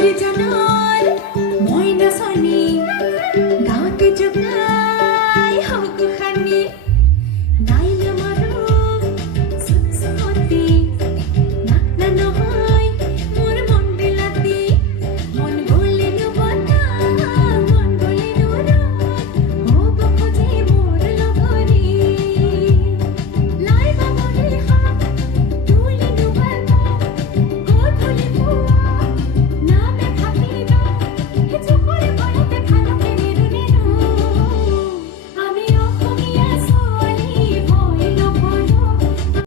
Kuri Janam